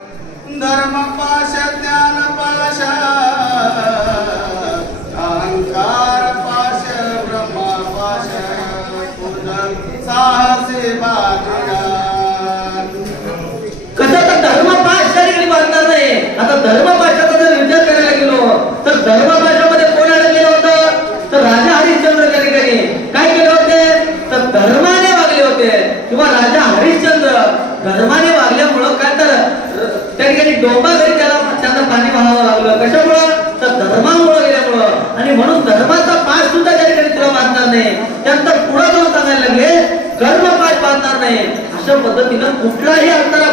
धर्म पाश ज्ञान पाश अहंकार पाश ब्रह्म पाश साहसी बाजूला कसं तर धर्म पाश तरी बांधणार नाही. आता धर्म पाशाचा जर विचार करायला गेलो तर धर्म पाशामध्ये कोण आलं गेलं होतं तर राजा हरिश्चंद्र त्या ठिकाणी काय केले होते तर धर्माने वागले होते किंवा राजा हरिश्चंद्र धर्माने वागल्यामुळं काय तर त्या ठिकाणी डोंबा घरी त्यांना पाणी वाहावं लागलं. कशामुळं तर धर्मामुळं गेल्यामुळं. आणि म्हणून धर्माचा पाश सुद्धा त्या ठिकाणी तुला बांधणार नाही. त्यानंतर पुढे जाऊन सांगायला लागले कर्म पाश बांधणार नाही. अशा पद्धतीनं कुठलाही अंतरा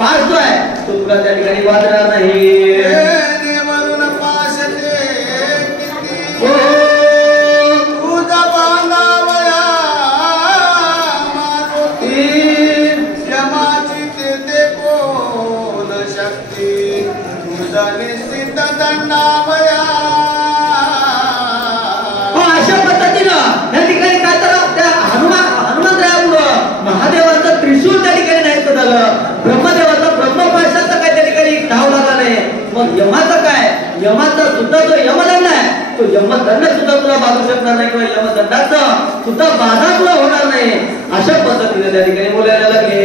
पाश जो आहे तो तुला त्या ठिकाणी बांधणार नाही. अशा पद्धतीनं या ठिकाणी काय तर त्या हनुमंतरायामुळं महादेवाचं त्रिशूल त्या ठिकाणी नाहीत झालं. ब्रह्मदेवाचं ब्रह्मपाशाचं काय त्या ठिकाणी ठाव लागला नाही. मग यमाचं काय यमाचा सुद्धा जो यमदंड आहे तो यमदंड सुद्धा तुला बांधू शकणार नाही किंवा यमदंडाचं सुद्धा बाधा तुला होणार नाही. अशा पद्धतीने त्या ठिकाणी बोलायला लागले.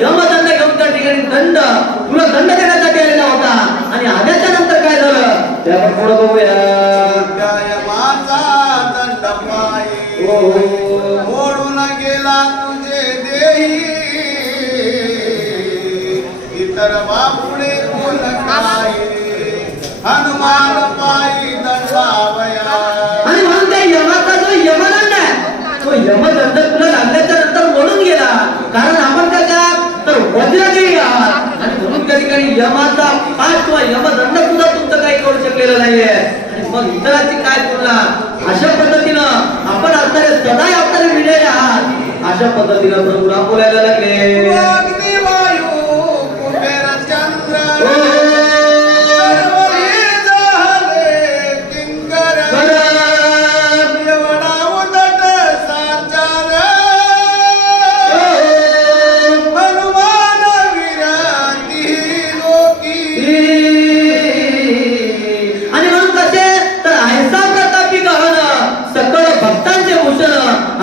यमदंड घेऊन त्या ठिकाणी दंड तुला दंड देण्यासाठी आलेला होता. आणि आल्याच्या नंतर काय झालं ते आपण पुढे बघूया. यमाचा दंड पायी मोडून गेला तुझे देही इतर बापुडे कोण काय हनुमान पायी दंडावया. आणि म्हणून त्या यमाचा जो यमदंड आहे तो यमदंड तुला लागल्याच्या नंतर मोडून गेला. कारण आपण त्याच्यात तर वज्रदेही आहात. आणि म्हणून त्या ठिकाणी यमाचा पाश किंवा यमदंड सुद्धा तुमचं काही करू शकलेलं नाहीये. आणि मग इतरांची काय तुलना. अशा पद्धतीनं आपण असणारे सदाय आपल्याला विजय आहात. अशा पद्धतीनं प्रभूला बोलायला लागले.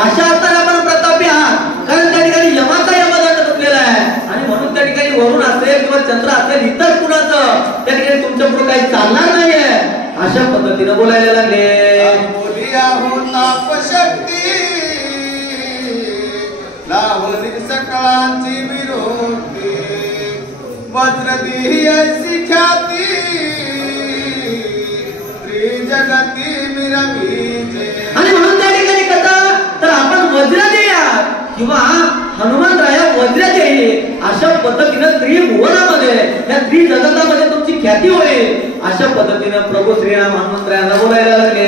अशा अर्थाने आपण प्रतापी आहात. कारण त्या ठिकाणी यमाचा यमदंड तुटलेला आहे. आणि म्हणून त्या ठिकाणी वरुण असेल किंवा चंद्र असेल इतर कुणाचं त्या ठिकाणी तुमच्या पुढे काही चालणार नाहीये. अशा पद्धतीने बोलायला लागले. बोलिया होता पशक्ती लावली सकळांची विरोधी वज्रदेही ऐसी ख्याती त्रिजगती मिरवीचे. आणि म्हणून त्या ठिकाणी कथा तर आपण वज्रदेही आहात किंवा हनुमंतराया वज्रदेही. अशा पद्धतीनं त्रिभुवनामध्ये या त्रिजगतामध्ये तुमची ख्याती होईल. अशा पद्धतीनं प्रभू श्रीराम हनुमंतरायांना बोलायला लागले.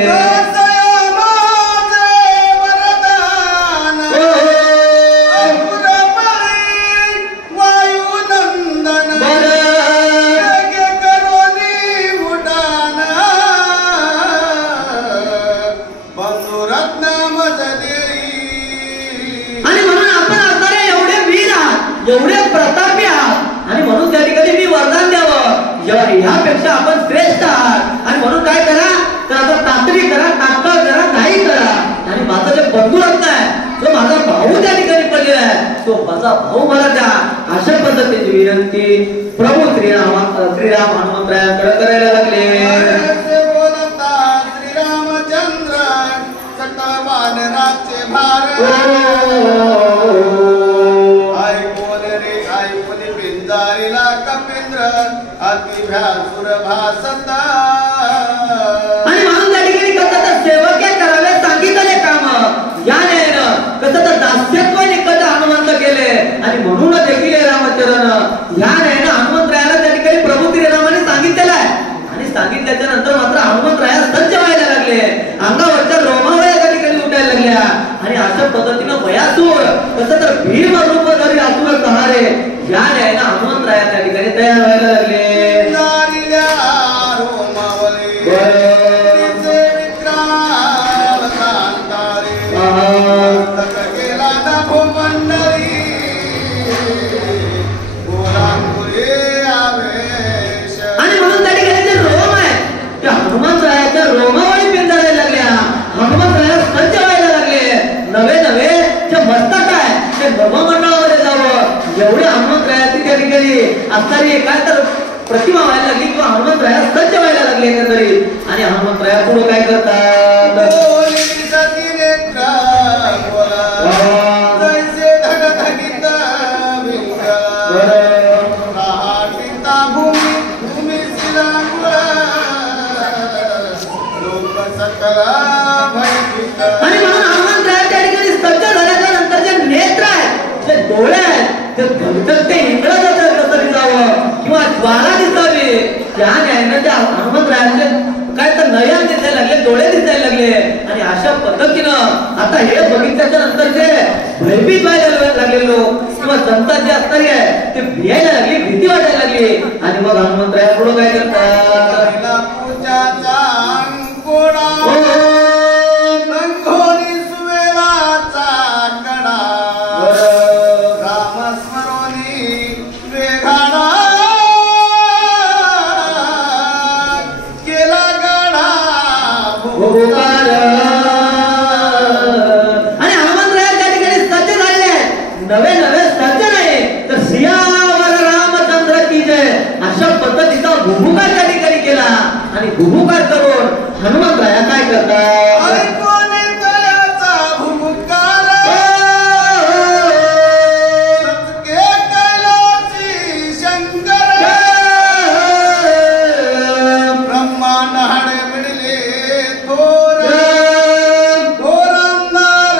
एवढे प्रतापी आहात. आणि म्हणून त्या ठिकाणी मी वरदान द्यावं ह्यापेक्षा आपण श्रेष्ठ आहात. आणि म्हणून काय करा तर आता तातडी करा तात्काळ करा काही करा. आणि माझा जे बंधुरत्न आहे जो माझा भाऊ त्या ठिकाणी पडलेला आहे तो माझा भाऊ मला द्या. अशा पद्धतीची विनंती प्रभू श्रीराम हनुमंतरायांकडे करायला लागले. श्रीरामचंद्र सकळ वानराचे भार कपिंद्र अतिभ्यासुर भासता. आणि म्हणून त्या ठिकाणी कसं तर सेवक करावे सांगितले काम याने कसं तर दास्यत्वाने कथा हनुमंत केले. आणि म्हणून देखील रामचरण ह्याने हनुमंतरायाला त्या ठिकाणी प्रभू श्रीरामाने सांगितलेलं आहे. आणि सांगितल्याच्या नंतर मात्र हनुमंतराया सज्ज व्हायला लागले. अंगावरच्या रोमावळ्या त्या ठिकाणी उठायला लागल्या. आणि अशा पद्धतीनं वयासूर तसं तर भीम रूपधारी असुर सहारे या न्यायानं हनुमंतराया त्या ठिकाणी तयार व्हायला लागले. नारिया रोमावले तिचे विक्राल कांतारे तक गेला ना भूमंडळी गोरांपुरे आवेश. आणि म्हणून त्या ठिकाणी जे रोम आहे त्या हनुमंतरायाच्या रोमावळी पिंजायला लागल्या. हनुमंतराया सज्ज व्हायला लागले. नवे नवे जे मस्तक आहे ते नवमंडळामध्ये जावं एवढे हनुमंतरायाची त्या ठिकाणी असणारी काय तर प्रतिमा व्हायला लागली किंवा हनुमंतराया सज्ज व्हायला लागले एकंदरीत. आणि हनुमंतराया पुढे काय करतात. जैसे धगधगित भिंगला राहटिता भूमी भूमी शिलांगुळा लोक सकला भयभीत. आणि म्हणून हनुमंतराया त्या ठिकाणी सज्ज झाल्याच्या नंतर जे नेत्र आहेत जे डोळे आहेत ते धगधगते इंद्राचं कसं दिसावं किंवा ज्वाला दिसावी त्या न्यायानं त्या हनुमंतरायांचे काय तर नयन दिसायला लागले डोळे दिसायला लागले. आणि अशा पद्धतीनं आता हे बघितल्याच्या नंतर जे भयभीत व्हायला लागले लोक किंवा जनता जी असणारी आहे ते भियायला लागली भीती वाटायला लागली. आणि मग हनुमंतराया पुढे काय करतात. पूजाचा अंकोडा रंगोली सुवेलाचा कडा रामस्मरोनी वेगाडा केला गडा भूकार. आणि हनुमंतराया त्या ठिकाणी सज्ज झालेले नवे नवे सज्ज नाही तर सियावर रामचंद्र की जय अशा पद्धतीचा भूभुकार त्या ठिकाणी केला. आणि भूभुकार करून हनुमंतराया काय करतात. ऐकोने दयाचा भूमुकार सचके कैलासी शंकर ब्रह्मांड हाडे मिळले थोर घोरंदार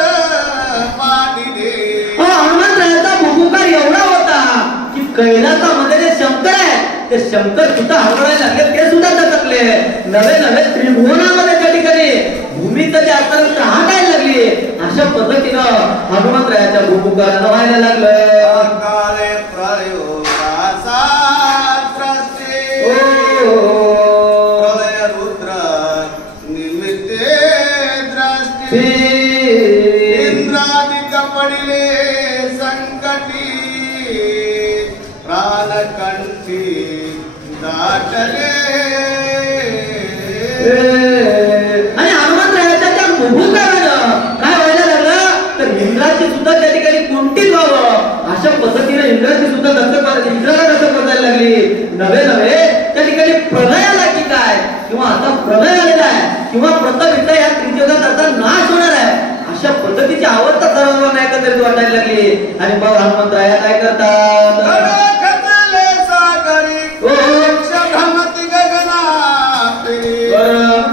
पाडिले. हनुमंतरायाचा भूभुकार एवढा होता की कैलासामध्ये जे शंकर आहे ते शंकर सुद्धा हरवायला लागले. ते सुद्धा दचकले. नवे नवे त्रिभुवनामध्ये त्या ठिकाणी भूमीचं जे आकार हाटायला लागली. अशा पद्धतीनं हनुमंतरायाच्या भूभुकारानं व्हायला लागलं. काळे प्रयोगाचा त्रस्ते प्रलय रुद्र निमित्ते द्रष्टे इंद्रादिक पडिले संकटी प्राणकंठी दाटले. आणि हनुमंतरायाच्या त्या भूभुकारानं काय व्हायला लागलं तर इंद्राची सुद्धा त्या ठिकाणी कुंठित व्हावं अशा पद्धतीने इंद्राची सुद्धा इंद्राला दखल बसायला लागली. नवे नवे त्या ठिकाणी प्रलय आला की काय किंवा आता प्रलय आलेला आहे किंवा प्रथम या त्रिजगात आता नाश होणार आहे अशा पद्धतीची अवस्था सर्वांना एकत्रित वाटायला लागली. आणि मग हनुमंतराया काय करतात. भ्रमती गगना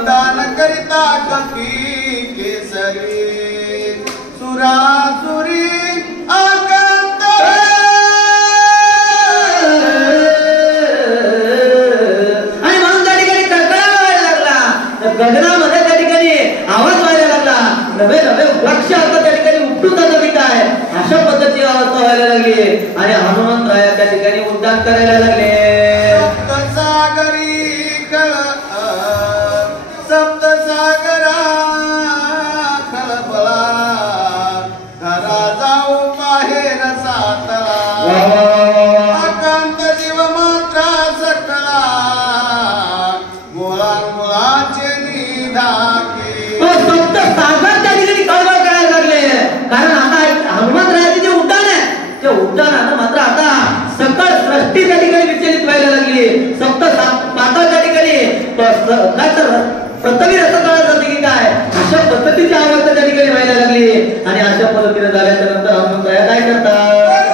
दान करिता कपी केसरी सुरासुरी आकांत. आणि म्हणून त्या ठिकाणी कडकडाट व्हायला लागला. गगनामध्ये त्या ठिकाणी आवाज व्हायला लागला. नवे नवे वृक्ष आता त्या ठिकाणी उपटून जातात की काय अशा पद्धतीची अवस्था व्हायला लागली. आणि हनुमंतराया त्या ठिकाणी उड्डाण करायला लागले. सप्तसागरा खळबळा घरा जाऊ बाहेर सातला अकांत जीव मात्रा सकला मुळा मुळाचे निधाके. सप्त सागर त्या ठिकाणी कळवळ करायला लागले. कारण आता हनुमंतरायाचे जे उड्डाण आहे ते उड्डाणानं मात्र आता सकळ सृष्टी त्या ठिकाणी विचलित व्हायला लागली. सप्त पाताळ त्या ठिकाणी काय तर प्रथमी रस्ता जाते की काय अशा पद्धतीची अवस्था त्या ठिकाणी व्हायला लागली. आणि अशा पद्धतीने झाल्याच्या नंतर हनुमंतराया काय करतात.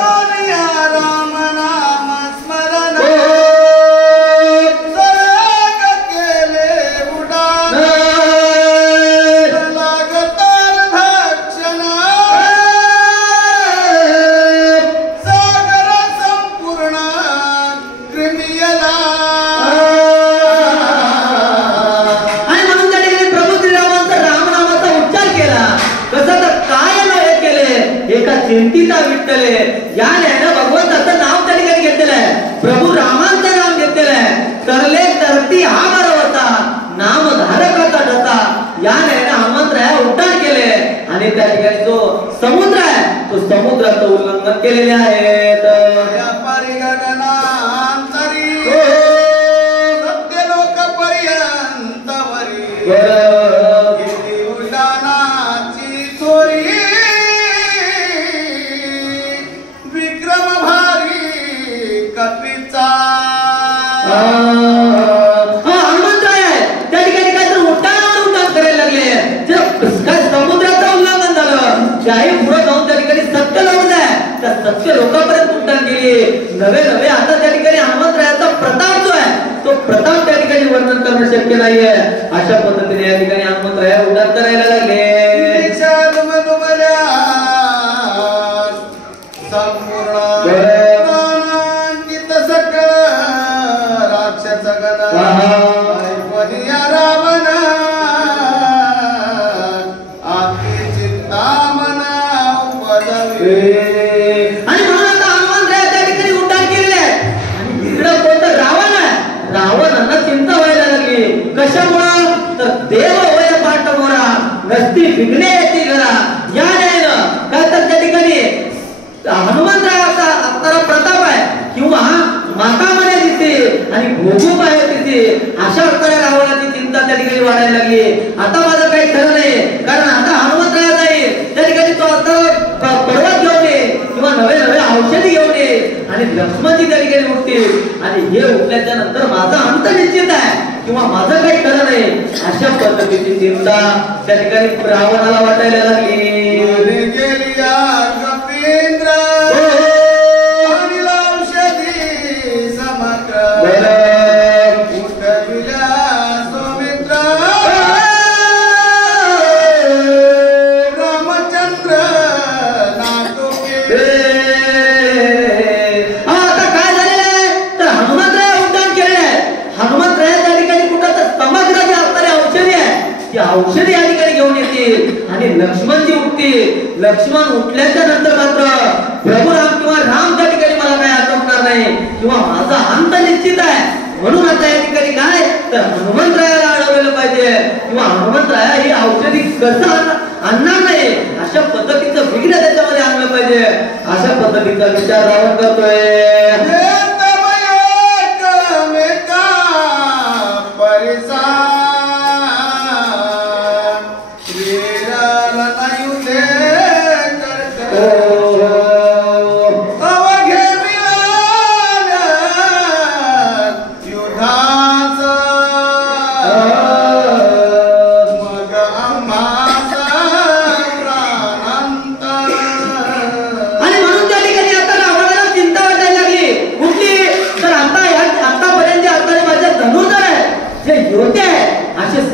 राम नाम स्मरण केले उडान लागतार भक्षण सागर संपूर्ण क्रिमियला. एका चिंतीचा विठ्ठले या न्यायानं भगवंताचं नाव त्या ठिकाणी घेतलेलं आहे. प्रभू रामांचं नाव घेतलेलं आहे. तरले तरती हा बरोबरता नाम धारकाचा डसा या न्यायानं हनुमंतराया उड्डाण केले आणि त्या ठिकाणी जो समुद्र आहे तो समुद्राचं उल्लंघन केलेले आहेत. व्यापारी गगनांतरी सत्यलोक पर्यंतवरी गेली उड्डाणाची चोरी विक्रम भारी कपीचा हनुमंतराय त्या ठिकाणी काहीतरी उड्डाणावर उड्डाण करायला लागले. काय समुद्राचं उल्लंघन झालं त्याही पुढे जाऊन त्या ठिकाणी सत्य लोक आहे त्या सत्य लोकांपर्यंत उड्डाण केली. नवे नवे आता त्या ठिकाणी हनुमंतरायाचा प्रताप जो आहे तो प्रताप त्या ठिकाणी वर्णन करणं शक्य नाहीये. अशा पद्धतीने या ठिकाणी हनुमंतराया उड्डाण करायला लागले. आणि म्हणून आता हनुमंतराया त्या ठिकाणी उड्डाण केलेले आहे. आणि इकडं कोणतं रावण आहे रावणांना चिंता व्हायला लागली. कशामुळं तर देव होय पाठमोरा नसती विघ्ने येते घरा या न्यायानं काय तर त्या ठिकाणी हनुमंतरायाचा आपला प्रताप आहे किंवा माता म्हणे दिसते आणि भोगू बाहेर दिसते अशा प्रकारे रावणाची चिंता त्या ठिकाणी वाढायला लागली. आता माझं काही खरं नाही कारण आता हनुमंतराया जाईल त्या ठिकाणी तो आता पर्वत घेऊन ये किंवा नवे नवे औषधी घेऊन ये आणि लक्ष्मणजी त्या ठिकाणी उठतील आणि हे उठल्याच्या नंतर माझा अंत निश्चित आहे किंवा माझं काही खरं नाही अशा पद्धतीची चिंता त्या ठिकाणी रावणाला वाटायला लागली. औषधी या ठिकाणी घेऊन येतील आणि लक्ष्मणजी उठतील. लक्ष्मण उठल्याच्या नंतर मात्र प्रभू राम किंवा राम त्या ठिकाणी मला काय आठवणार नाही किंवा माझा अंत निश्चित आहे. म्हणून आता या ठिकाणी काय तर हनुमंतरायाला अडवलेलं पाहिजे किंवा हनुमंतराया ही औषधी कसं आणणार नाही अशा पद्धतीचं विघ्न त्याच्यामध्ये आणलं पाहिजे. अशा पद्धतीचा विचार रावण करतोय.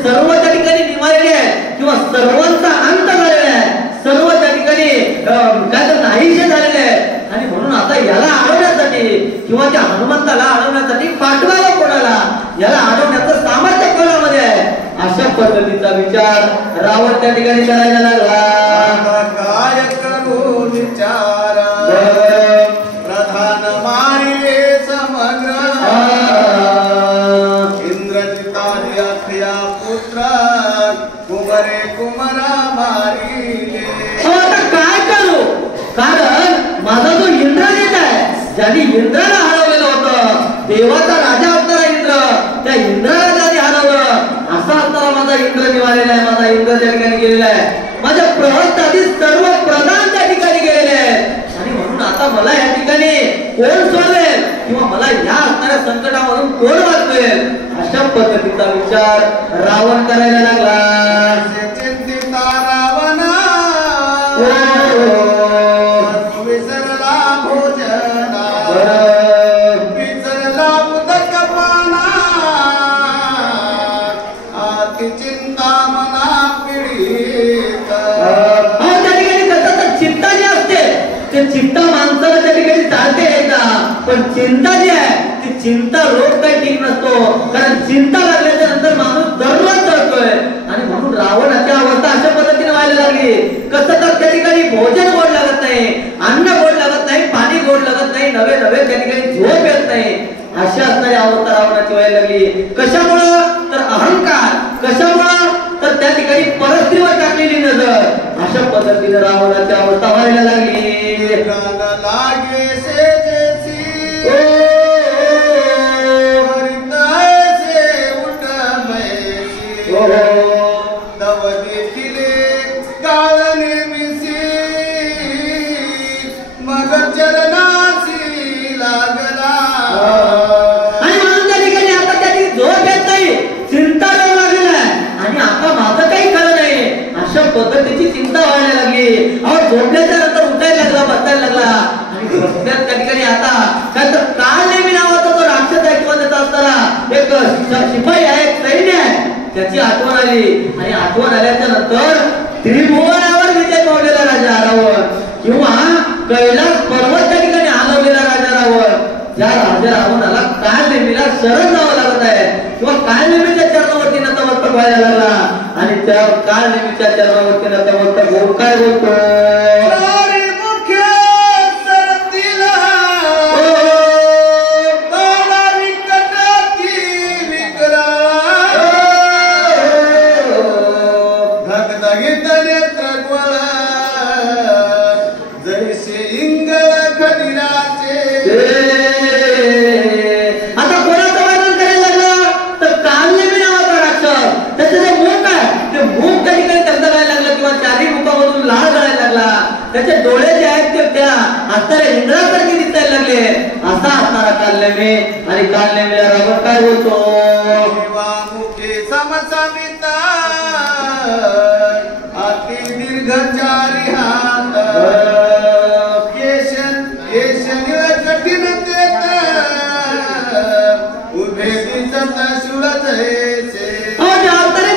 सर्व त्या ठिकाणी निवारले आहेत किंवा सर्वांचा अंत झालेला आहे. सर्व त्या ठिकाणी काय तर नाहीसे झालेले आहेत आणि म्हणून आता याला अडवण्यासाठी किंवा त्या हनुमंताला अडवण्यासाठी पाठवायला कोणाला याला अडवण्याचं सामर्थ्य कोणामध्ये आहे अशा पद्धतीचा विचार रावण त्या ठिकाणी करायला लागला. काय करू विचार प्रधान मारिले समग्र कुमरे कुमरा मारिले. आता काय करू कारण माझा जो इंद्रजित आहे ज्याने इंद्राला हरवलेलं होतं देवाचा राजा होता इंद्र त्या इंद्राला ज्याने हरवलं असा असताना माझा इंद्र निवालेला आहे. माझा इंद्र त्या ठिकाणी गेलेला आहे. माझ्या प्रहस्तादी सर्व प्रधान त्या ठिकाणी गेलेले आहेत आणि म्हणून आता मला या ठिकाणी कोण सोडवेल किंवा मला या असणाऱ्या संकटामधून कोण वाचवेल अशा पद्धतीचा विचार रावण करायला लागला. विसरला भोजना विसरला उदक पाना अति चिंता मना पीडित. त्या ठिकाणी कसं चिंता जी असते ते चिंता माणसाला त्या ठिकाणी चालते पण चिंता जी आहे ती चिंता रोग काही ठीक नसतो कारण चिंता लागल्याच्या नंतर माणूस दररोज जळतोय आणि म्हणून रावणाची अवस्था अशा पद्धतीने व्हायला लागली. कसं तर त्या ठिकाणी भोजन गोड लागत नाही अवस्था व्हायला लागली. गान लागे से जैसी हरितासे उठ मैसी तव देखिले काळने मिसी मग चरणासी लागला. आणि म्हणून त्या ठिकाणी आता त्याची झोप येत नाही, चिंता येऊ लागलेला आहे. आणि आता माझं काही खरं नाही अशा पद्धतीची चिंता व्हायला लागली. अहो झोपल्याच्या नंतर उठायला लागला, बसायला लागला. आणि झोपण्यात त्या ठिकाणी आता काय तर काल नेहमी नावाचा जो राक्षस आहे किंवा त्याचा असणारा एक शिपाई आहे, एक सैन्य आहे, त्याची आठवण आली. आणि आठवण आल्याच्या नंतर त्रिभुवनावर विजय मिळवलेला राजा रावण किंवा कैलास पर्वत त्या ठिकाणी हलवलेला राजा रावण, ज्या राजा रावणाला काल नेहमीला शरण जावं लागत आहे किंवा काल नेहमीच्या चरणावरती नतमस्तक व्हायला लागला. आणि त्या काल नेहमीच्या चरणावरती नतमस्तक होऊन काय बोलतो, त्याचे डोळे जे आहेत ते त्या असणाऱ्या इंद्रासारखे दिसायला लागले. असा असणारा कालनेमी. आणि कालनेमीला रावण काय बोलतो, मुखे समसमिता अति दीर्घ चारी हात केश निळ कठीण चेत उभे दिसत शूळ जैसे.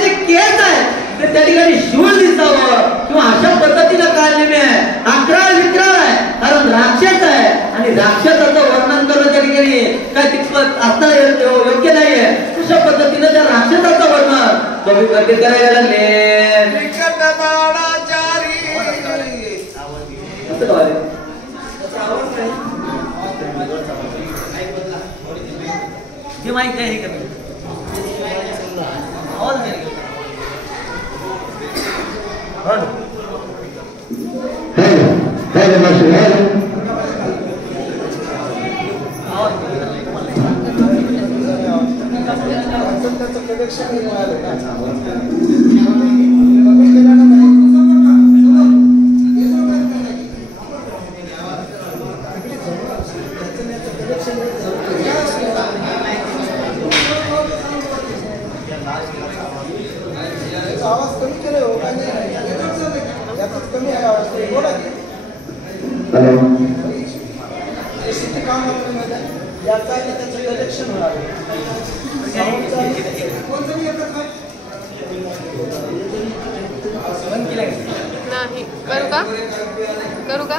जे केस आहेत ते त्या ठिकाणी शूळ दिसावं किंवा अशा पद्धतीनं कालनेमी आहे. अकराळ विक्राळ आहे, कारण राक्षस आहे. आणि राक्षसाचं वर्णन करणं त्या ठिकाणी काय तितपत असणं योग्य नाहीये. अशा पद्धतीनं त्या राक्षसाचं वर्णन कवी कधी करायला लागले. विकट बाणाचारी हे माहिती आहे का नाही करू का